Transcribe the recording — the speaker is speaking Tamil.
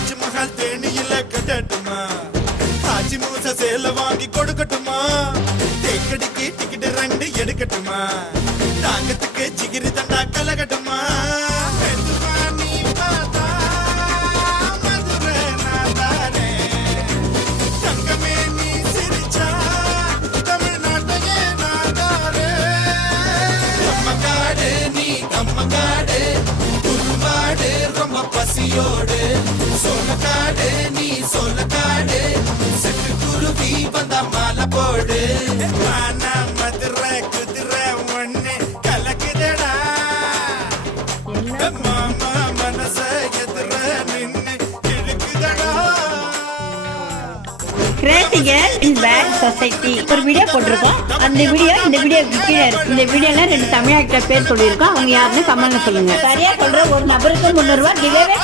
தாஜ்மஹால் தேனியில கட்டட்டுமா ஆச்சி மூச சேல வாங்கி கொடுக்கட்டுமா தேக்கடிக்கு டிக்கெட் 2 எடுக்கட்டுமா தாங்கத்துக்கு ஜிகிரி தண்டா கலகட்டுமா மெதுவா நீ பார்த்தா மதுரை நாதானே தங்கமே நீ சிரிச்சா தமிழ்நாட்டையே நாதானே கம்மங்காடு நீ கம்மங்காடு குருவாடு ரொம்ப பசியோடு சோளக்காடு நீ சோளக்காடு செட்டு குருவி வந்த மாலை போடு மானா மதுரை குதிரை ஒண்ணு கலக்குதடா மாமா மனச எதிர நின்னு இழுக்குதடா. Crazy girl in bad society ஒரு வீடியோ போட்டிருக்கோம். அந்த வீடியோ இந்த வீடியோக்கு கீழே இருக்கு. இந்த வீடியோல 2 தமிழ் ஆக்டர் பேர் சொல்லியிருக்கோம். அவங்க யாருன்னு கமெண்ட்ல சொல்லுங்க. சரியா சொல்ற ஒரு நபருக்கு 300 ரூபாய் கிவ்அவே